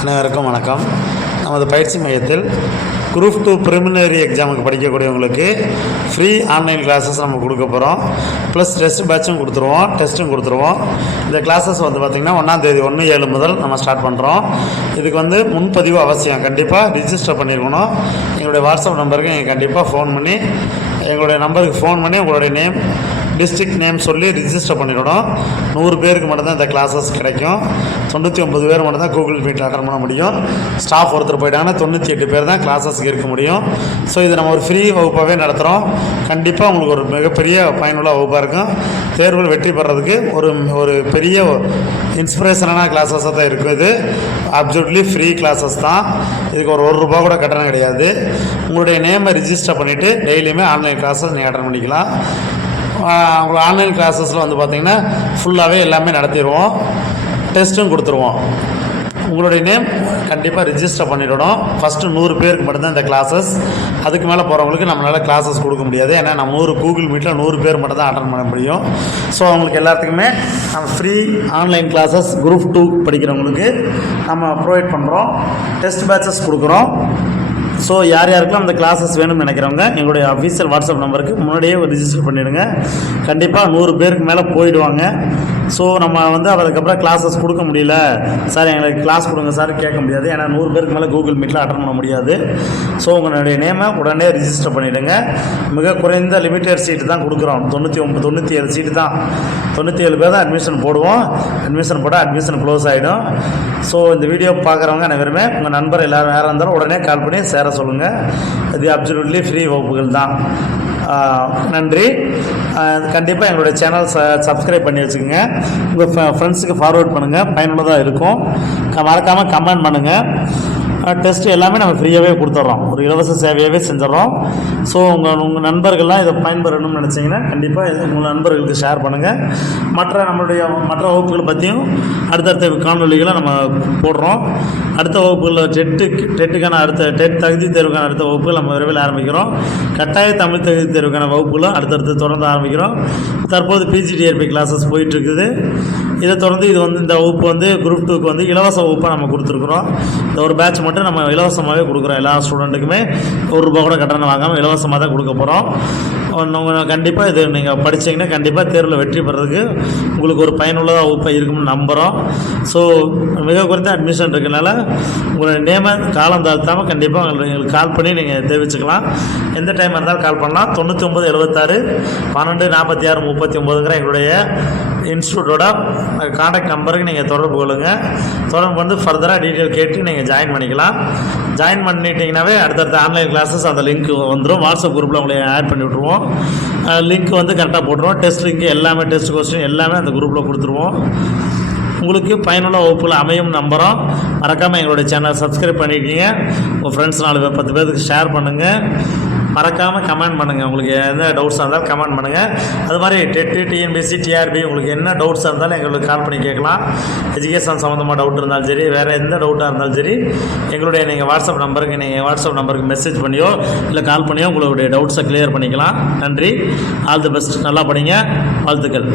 அனைவருக்கும் வணக்கம். நமது பயிற்சி மையத்தில் குரூப் 2 ப்ரிலிமினரி எக்ஸாமுக்கு படிக்கக்கூடியவங்களுக்கு ஃப்ரீ ஆன்லைன் கிளாஸஸ் நம்ம கொடுக்க போகிறோம். ப்ளஸ் டெஸ்ட் பேட்சும் கொடுத்துருவோம், டெஸ்ட்டும் கொடுத்துருவோம். இந்த கிளாஸஸ் பார்த்திங்கன்னா 1 1/7 முதல் நம்ம ஸ்டார்ட் பண்ணுறோம். இதுக்கு முன்பதிவு அவசியம். கண்டிப்பாக ரிஜிஸ்டர் பண்ணியிருக்கணும். எங்களுடைய வாட்ஸ்அப் நம்பருக்கு நீங்கள் கண்டிப்பாக ஃபோன் பண்ணி எங்களுடைய நம்பருக்கு ஃபோன் பண்ணி உங்களுடைய நேம், டிஸ்ட்ரிக்ட் நேம் சொல்லி ரிஜிஸ்டர் பண்ணிடணும். 100 பேருக்கு மட்டும்தான் இந்த கிளாஸஸ் கிடைக்கும். 99 பேர் மட்டும்தான் கூகுள் மீட்டில் அட்டன் பண்ண முடியும். ஸ்டாஃப் ஒருத்தர் போயிட்டாங்கன்னா 98 பேர் தான் கிளாஸஸ்க்கு இருக்க முடியும். ஸோ இதை நம்ம ஒரு ஃப்ரீ வகுப்பாகவே நடத்துகிறோம். கண்டிப்பாக உங்களுக்கு ஒரு மிகப்பெரிய பயனுள்ள வகுப்பாக இருக்கும். தேர்வில் வெற்றி பெறதுக்கு ஒரு பெரிய இன்ஸ்பிரேஷனான கிளாஸஸாக தான் இருக்குது. இது அப்சல்யூட்லி ஃப்ரீ கிளாஸஸ் தான். இதுக்கு ஒரு ரூபா கூட கட்டணம் கிடையாது. உங்களுடைய நேமை ரிஜிஸ்டர் பண்ணிவிட்டு டெய்லியுமே ஆன்லைன் கிளாஸஸ் நீங்கள் அட்டன் பண்ணிக்கலாம். உங்களை ஆன்லைன் கிளாஸஸில் பார்த்திங்கன்னா ஃபுல்லாகவே எல்லாமே நடத்திடுவோம். டெஸ்ட்டும் கொடுத்துருவோம். உங்களுடைய நேம் கண்டிப்பாக ரிஜிஸ்டர் பண்ணிடணும். ஃபஸ்ட்டு 100 பேருக்கு மட்டும்தான் இந்த கிளாஸஸ். அதுக்கு மேலே போகிறவங்களுக்கு நம்மளால் கிளாஸஸ் கொடுக்க முடியாது. ஏன்னா நம்ம கூகுள் மீட்டில் 100 பேர் மட்டும் தான் அட்டன் பண்ண முடியும். ஸோ அவங்களுக்கு எல்லாத்துக்குமே நம்ம ஃப்ரீ ஆன்லைன் கிளாஸஸ் குரூப் 2 படிக்கிறவங்களுக்கு நம்ம ப்ரொவைட் பண்ணுறோம். டெஸ்ட் பேட்சஸ் கொடுக்குறோம். ஸோ யார் யாருக்கெல்லாம் அந்த கிளாஸஸ் வேணும்னு நினைக்கிறவங்க எங்களுடைய அஃபீஷியல் வாட்ஸ்அப் நம்பருக்கு முன்னாடியே ரிஜிஸ்டர் பண்ணிவிடுங்க. கண்டிப்பாக 100 பேருக்கு மேலே போயிடுவாங்க. ஸோ நம்ம அதுக்கப்புறம் கிளாஸஸ் கொடுக்க முடியல சார், எங்களுக்கு கிளாஸ் கொடுங்க சார் கேட்க முடியாது. ஏன்னா 100 பேருக்கு மேலே கூகுள் மீட்டில் அட்டன் பண்ண முடியாது. ஸோ உங்களுடைய நேமை உடனே ரிஜிஸ்டர் பண்ணிவிடுங்க. மிக குறைந்த லிமிட்டட் சீட்டு தான் கொடுக்குறோம். 97 சீட்டு தான். 97 பேர் தான் அட்மிஷன் போடுவோம். அட்மிஷன் போட்டால் அட்மிஷன் க்ளோஸ் ஆகிடும். ஸோ இந்த வீடியோ பார்க்குறவங்க அனைவருமே உங்கள் நண்பர் எல்லோரும் யாராக இருந்தாலும் உடனே கால் பண்ணி சேர சொல்லுங்கள். இது அப்சல்யூட்லி ஃப்ரீ வகுப்புகள் தான். நன்றி. கண்டிப்பாக எங்களுடைய சேனல் சப்ஸ்கிரைப் பண்ணி வச்சுக்கோங்க. உங்கள் ஃப்ரெண்ட்ஸுக்கு ஃபார்வர்ட் பண்ணுங்கள். பயனுள்ளதாக இருக்கும். மறக்காமல் கமெண்ட் பண்ணுங்கள். டெஸ்ட்டு எல்லாமே நம்ம ஃப்ரீயாகவே கொடுத்துட்றோம். ஒரு இலவச சேவையாகவே செஞ்சிடறோம். ஸோ உங்கள் நண்பர்கள்லாம் இதை பயன்பெறணும்னு நினச்சிங்கன்னா கண்டிப்பாக உங்கள் நண்பர்களுக்கு ஷேர் பண்ணுங்கள். மற்ற வகுப்புகளை பற்றியும் அடுத்தடுத்த காணொலிகளை நம்ம போடுறோம். அடுத்த வகுப்புகளில் டெட்டுக்கான டெட் தகுதி தேர்வுக்கான அடுத்த வகுப்புகள் நம்ம விரைவில் ஆரம்பிக்கிறோம். கட்டாய தமிழ் தகுதி தேர்வுக்கான வகுப்புகளும் அடுத்தடுத்து தொடர்ந்து ஆரம்பிக்கிறோம். தற்போது பிஜிடிஆர்பி கிளாஸஸ் போயிட்டுருக்குது. இதை தொடர்ந்து இந்த வகுப்பு குரூப் 2க்கு இலவச வகுப்பாக நம்ம கொடுத்துருக்குறோம். இந்த ஒரு பேட்ச் மட்டும் நம்ம இலவசமாகவே கொடுக்குறோம். எல்லா ஸ்டூடெண்ட்டுக்குமே ₹1 கூட கட்டணம் வாங்காமல் இலவசமாக தான் கொடுக்க போகிறோம். கண்டிப்பாக இது நீங்கள் படித்தீங்கன்னா கண்டிப்பாக தேர்வில் வெற்றி பெறதுக்கு உங்களுக்கு ஒரு பயனுள்ளதாக வகுப்பாக இருக்கும்னு நம்புகிறோம். ஸோ மிக குறைந்த அட்மிஷன் இருக்கிறதுனால உங்களுடைய நேமை காலம் தாழ்த்தாமல் கண்டிப்பாக எங்களுக்கு கால் பண்ணி நீங்கள் தெரிவிச்சுக்கலாம். எந்த டைம் இருந்தாலும் கால் பண்ணலாம். 99 76 12 46 39ங்கிற எங்களுடைய இன்ஸ்டியூட்டோட கான்டாக்ட் நம்பருக்கு நீங்கள் தொடர்பு கொள்ளுங்கள். தொடர்பு ஃபர்தராக டீட்டெயில் கேட்டு நீங்கள் ஜாயின் பண்ணிக்கலாம். ஜாயின் பண்ணிட்டீங்கன்னாவே அடுத்தடுத்த ஆன்லைன் கிளாஸஸ் அந்த லிங்க் வந்துடும். வாட்ஸ்அப் குரூப்பில் உங்களை ஆட் பண்ணி விட்ருவோம். லிங்க் கரெக்டாக போட்டுருவோம். டெஸ்ட் லிங்க் எல்லாமே, டெஸ்ட் கொஸ்டின் எல்லாமே அந்த குரூப்பில் கொடுத்துருவோம். உங்களுக்கு பயனுள்ள வகுப்பில் அமையும் நம்புகிறோம். மறக்காமல் எங்களுடைய சேனல் சப்ஸ்கிரைப் பண்ணிட்டீங்க. உங்கள் ஃப்ரெண்ட்ஸ் 10 பேருக்கு ஷேர் பண்ணுங்கள். மறக்காமல் கமெண்ட் பண்ணுங்கள். உங்களுக்கு எந்த டவுட்ஸாக இருந்தாலும் கமெண்ட் பண்ணுங்கள். அது மாதிரி டெட்டு, டிஎன்பிஎஸ்சி, டிஆர்பி உங்களுக்கு என்ன டவுட்ஸாக இருந்தாலும் எங்களுக்கு கால் பண்ணி கேட்கலாம். எஜுகேஷன் சம்மந்தமாக டவுட் இருந்தாலும் சரி, வேறு எந்த டவுட்டாக இருந்தாலும் சரி, எங்களுடைய நீங்கள் வாட்ஸ்அப் நம்பருக்கு மெசேஜ் பண்ணியோ இல்லை கால் பண்ணியோ உங்களுடைய டவுட்ஸை கிளியர் பண்ணிக்கலாம். நன்றி. All the best. நல்லா படிங்க. வாழ்த்துக்கள்.